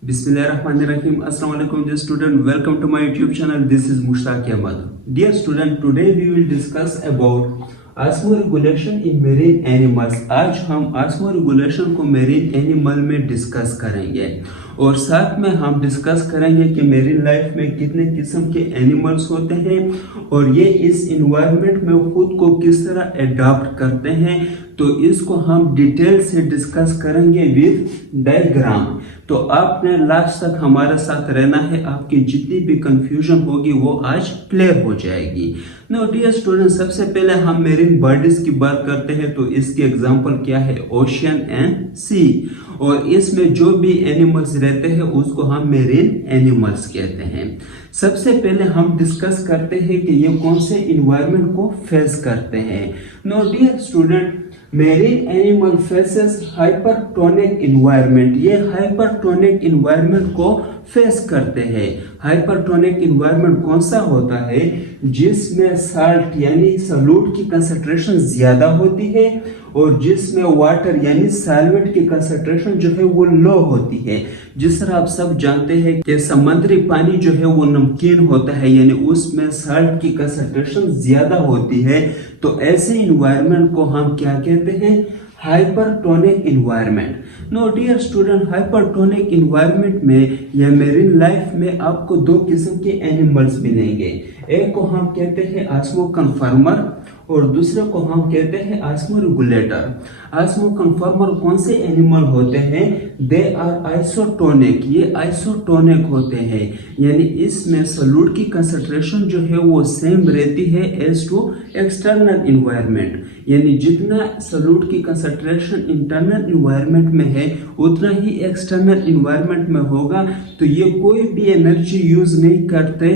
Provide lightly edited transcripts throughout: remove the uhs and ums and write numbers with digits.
Bismillahirrahmanirrahim. Assalamu alaikum dear student. Welcome to my YouTube channel. This is Mushtaq Ahmad. Dear student, today we will discuss about osmoregulation in marine animals. आज हम osmoregulation को marine animal में discuss करेंगे और साथ में हम discuss करेंगे कि मेरीन लाइफ में कितने किस्म के एनिमल्स होते हैं और ये इस इन्वायरमेंट में खुद को किस तरह अडॉप्ट करते हैं। तो इसको हम डिटेल से डिस्कस करेंगे विद डायग्राम। तो आपने लास्ट तक हमारे साथ रहना है, आपकी जितनी भी कंफ्यूजन होगी वो आज क्लियर हो जाएगी। नो डियर स्टूडेंट, सबसे पहले हम मेरीन बॉडीज की बात करते हैं। तो इसकी एग्जांपल क्या है? ओशियन एंड सी। और इसमें जो भी एनिमल्स रहते हैं उसको हम मेरीन एनिमल्स कहते हैं। सबसे पहले हम डिस्कस करते हैं कि ये कौन से इन्वायरमेंट को फेस करते हैं। No dear student, marine animal faces hypertonic environment. ये हाइपरटोनिक इन्वायरमेंट को फेस करते हैं। हाइपरटोनिक इन्वायरमेंट कौन सा होता है? जिसमें साल्ट यानी सॉल्यूट की कंसंट्रेशन ज्यादा होती है और जिसमें वाटर यानी सॉल्वेंट की कंसंट्रेशन जो है वो लो होती है। जिस तरह आप सब जानते हैं कि समुद्री पानी जो है वो नमकीन होता है, यानी उसमें साल्ट की कंसंट्रेशन ज्यादा होती है। तो ऐसे इन्वायरमेंट को हम क्या कहते हैं? Hypertonic environment. No dear student, hypertonic environment में या मेरीन लाइफ में आपको दो किस्म के एनिमल्स मिलेंगे। एक को हम कहते हैं ऑस्मोकन्फर्मर और दूसरे को हम कहते हैं ऑस्मोरेगुलेटर। ऑस्मोकन्फर्मर कौन से एनिमल होते हैं? They are isotonic. ये आइसोटोनिक होते हैं, यानी इसमें सॉल्यूट की कंसंट्रेशन जो है वो सेम रहती है एज टू एक्सटर्नल इन्वायरमेंट। यानी जितना सॉल्यूट की कंसंट्रेशन इंटरनल इन्वायरमेंट में है उतना ही एक्सटर्नल इन्वायरमेंट में होगा। तो ये कोई भी एनर्जी यूज नहीं करते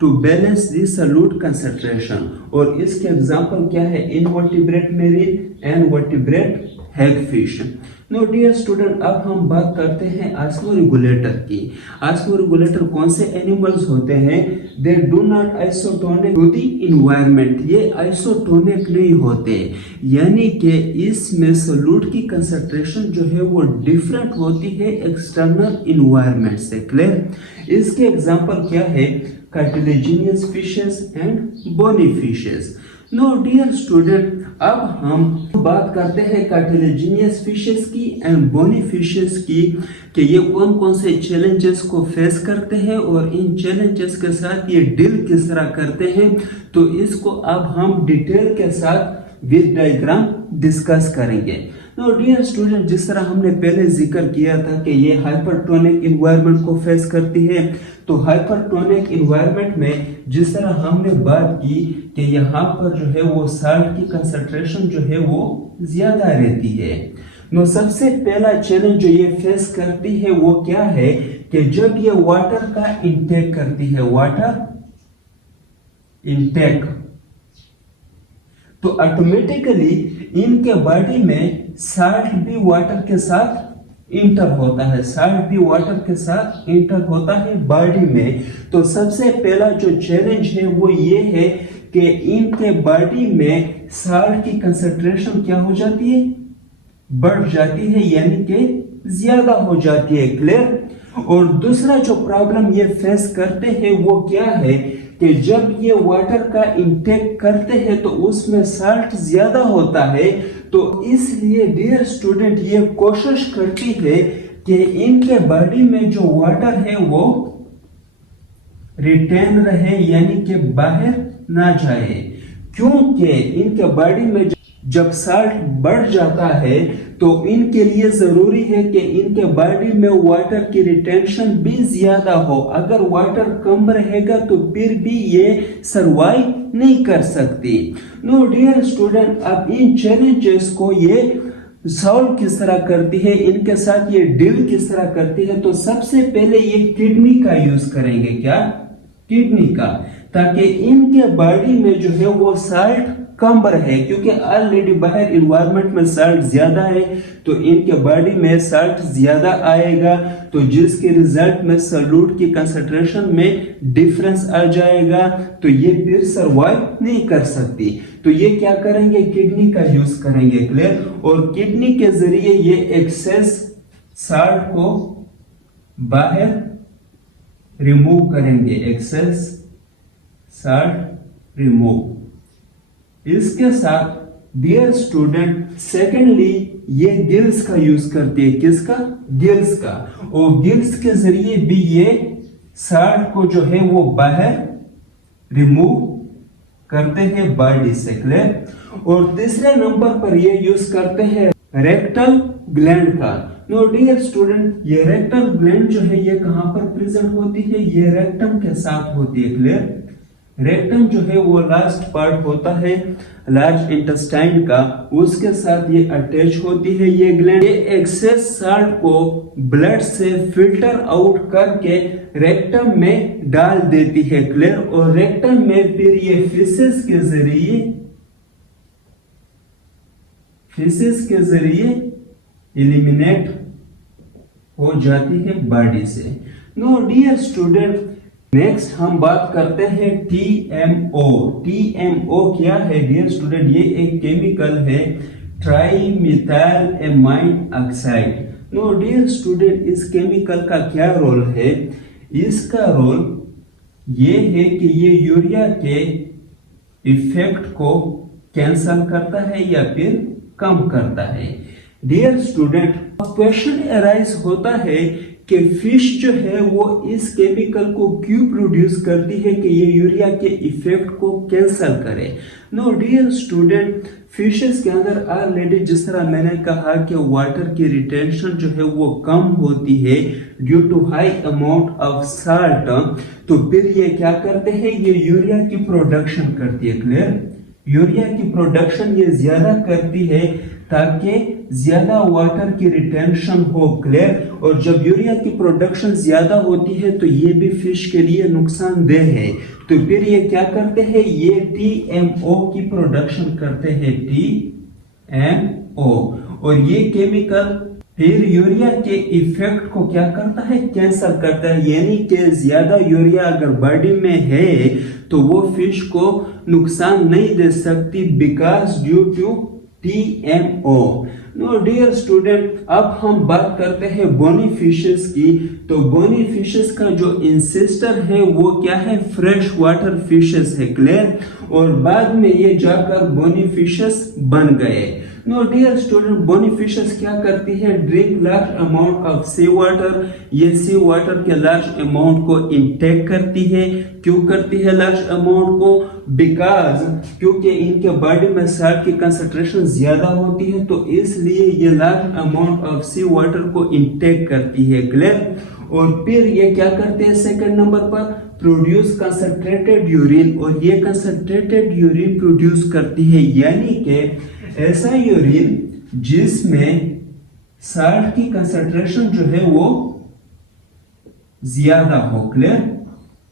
to balance the solute concentration. और इसके एग्जांपल क्या है? Invertebrate marine and vertebrate hagfish. No dear student, अब हम बात करते हैं ऑस्मोरेगुलेटर की। ऑस्मोरेगुलेटर कौन से एनिमल्स होते हैं? They do not isotonic to the environment. ये आइसोटोनिक नहीं होते, यानी कि इसमें सॉल्यूट की कंसंट्रेशन जो है वो डिफरेंट होती है एक्सटर्नल इन्वायरमेंट से। क्लियर? इसके एग्जांपल क्या है? Cartilaginous fishes and bony fishes. No dear student, अब हम बात करते हैं कार्टिलेजिनियस फिशेस की एंड बोनी फिशेस की कि ये कौन कौन से चैलेंजेस को फेस करते हैं और इन चैलेंजेस के साथ ये डील किस तरह करते हैं। तो इसको अब हम डिटेल के साथ विद डायग्राम डिस्कस करेंगे। नो डियर स्टूडेंट, जिस तरह हमने पहले जिक्र किया था कि ये हाइपरटोनिक इन्वायरमेंट को फेस करती है, तो हाइपरटोनिक इन्वायरमेंट में जिस तरह हमने बात की कि यहाँ पर जो है वो साल्ट की कंसंट्रेशन जो है वो ज्यादा रहती है। नो सबसे पहला चैलेंज जो ये फेस करती है वो क्या है कि जब ये वाटर का इंटेक करती है, वाटर इंटेक, तो ऑटोमेटिकली इनके बॉडी में साल्ट भी वाटर के साथ इंटर होता है। साल्ट भी वाटर के साथ इंटर होता है बॉडी में। तो सबसे पहला जो चैलेंज है वो ये है कि इनके बॉडी में साल्ट की कंसंट्रेशन क्या हो जाती है? बढ़ जाती है, यानी कि ज्यादा हो जाती है। क्लियर? और दूसरा जो प्रॉब्लम ये फेस करते हैं वो क्या है कि जब ये वाटर का इंटेक करते हैं तो उसमें साल्ट ज्यादा होता है। तो इसलिए डियर स्टूडेंट ये कोशिश करती है कि इनके बॉडी में जो वाटर है वो रिटेन रहे, यानी कि बाहर ना जाए। क्योंकि इनके बॉडी में जब साल्ट बढ़ जाता है तो इनके लिए जरूरी है कि इनके बॉडी में वाटर की रिटेंशन भी ज्यादा हो। अगर वाटर कम रहेगा तो फिर भी ये सरवाइव नहीं कर सकती। नो डियर स्टूडेंट, अब इन चैलेंजेस को ये सॉल्व किस तरह करती है, इनके साथ ये डील किस तरह करती है। तो सबसे पहले ये किडनी का यूज करेंगे। क्या? किडनी का, ताकि इनके बॉडी में जो है वो साल्ट कम रहे, क्योंकि ऑलरेडी बाहर इन्वायरमेंट में साल्ट ज्यादा है तो इनके बॉडी में साल्ट ज्यादा आएगा, तो जिसके रिजल्ट में सॉल्यूट की कंसंट्रेशन में डिफरेंस आ जाएगा। तो ये फिर सर्वाइव नहीं कर सकती। तो ये क्या करेंगे? किडनी का यूज करेंगे। क्लियर? और किडनी के जरिए ये एक्सेस साल्ट को बाहर रिमूव करेंगे, एक्सेस साल्ट रिमूव। इसके साथ डियर स्टूडेंट सेकेंडली ये गिल्स का यूज करती है, किसका? गिल्स का। और गिल्स के जरिए भी ये साल्ट को जो है वो बाहर रिमूव करते हैं बॉडी से, क्लियर। और तीसरे नंबर पर ये यूज करते हैं रेक्टल ग्लैंड का। नो डियर स्टूडेंट, ये रेक्टल ग्लैंड जो है ये कहां पर प्रेजेंट होती है? ये रेक्टम के साथ होती है, क्लियर। रेक्टम जो है वो लास्ट पार्ट होता है लार्ज इंटेस्टाइन का, उसके साथ ये अटैच होती है ये ग्लैंड। ये एक्सेस साल्ट को ब्लड से फिल्टर आउट करके रेक्टम में डाल देती है, क्लियर। और रेक्टम में फिर ये फीसेस के जरिए एलिमिनेट हो जाती है बॉडी से। नो डियर स्टूडेंट, नेक्स्ट हम बात करते हैं TMO। TMO क्या है डियर स्टूडेंट? ये एक केमिकल है, trimethyl amide oxide. No dear student, इस केमिकल का क्या रोल है? इसका रोल ये है कि ये यूरिया के इफेक्ट को कैंसल करता है या फिर कम करता है। डियर स्टूडेंट, क्वेश्चन अराइज होता है कि फिश जो है वो इस केमिकल को क्यों प्रोड्यूस करती है कि ये यूरिया के इफेक्ट को कैंसल करे। नो डियर स्टूडेंट, फिशेस के अंदर ऑलरेडी जिस तरह मैंने कहा कि वाटर की रिटेंशन जो है वो कम होती है due to high amount of salt, तो फिर ये क्या करते हैं? ये यूरिया की प्रोडक्शन करती है, क्लियर। यूरिया की प्रोडक्शन ये ज्यादा करती है ताकि ज्यादा वाटर की रिटेंशन हो, क्लियर। और जब यूरिया की प्रोडक्शन ज्यादा होती है तो ये भी फिश के लिए नुकसानदेह है, तो फिर ये क्या करते हैं? ये TMO की प्रोडक्शन करते हैं, TMO। और ये केमिकल फिर यूरिया के इफेक्ट को क्या करता है? कैंसल करता है। यानी कि ज्यादा यूरिया अगर बॉडी में है तो वो फिश को नुकसान नहीं दे सकती because due to TMO। No dear student, अब हम बात करते हैं बोनी फिशेस की। तो बोनी फिशेस का जो इंसेस्टर है वो क्या है? फ्रेश वाटर फिशेस है, क्लियर। और बाद में ये जाकर बोनी फिशेस बन गए। No dear student, bony fishes क्या करती है? Drink large amount of sea water. ये सी वाटर के लार्ज अमाउंट को इंटेक करती है। क्यों करती है लार्ज अमाउंट को? बिकॉज क्योंकि इनके बॉडी में साल्ट की कंसंट्रेशन ज्यादा होती है, तो इसलिए ये large amount of sea water को इंटेक करती है, क्लियर। और फिर ये क्या करते हैं? सेकंड नंबर पर प्रोड्यूस कंसंट्रेटेड यूरिन। और ये कंसंट्रेटेड यूरिन प्रोड्यूस करती है, यानी कि ऐसा यूरिन जिसमें साल्ट की कंसंट्रेशन जो है वो ज्यादा हो, क्लियर।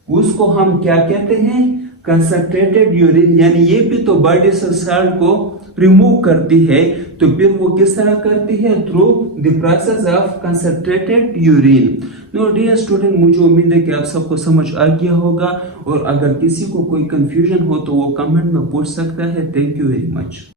उसको हम क्या कहते हैं? Concentrated urine. यानी ये भी तो बॉडी से साल्ट को रिमूव करती है, तो फिर वो किस तरह करती है? Through the process of concentrated urine. No dear student, मुझे उम्मीद है कि आप सबको समझ आ गया होगा। और अगर किसी को कोई कंफ्यूजन हो तो वो कमेंट में पूछ सकता है। Thank you very much.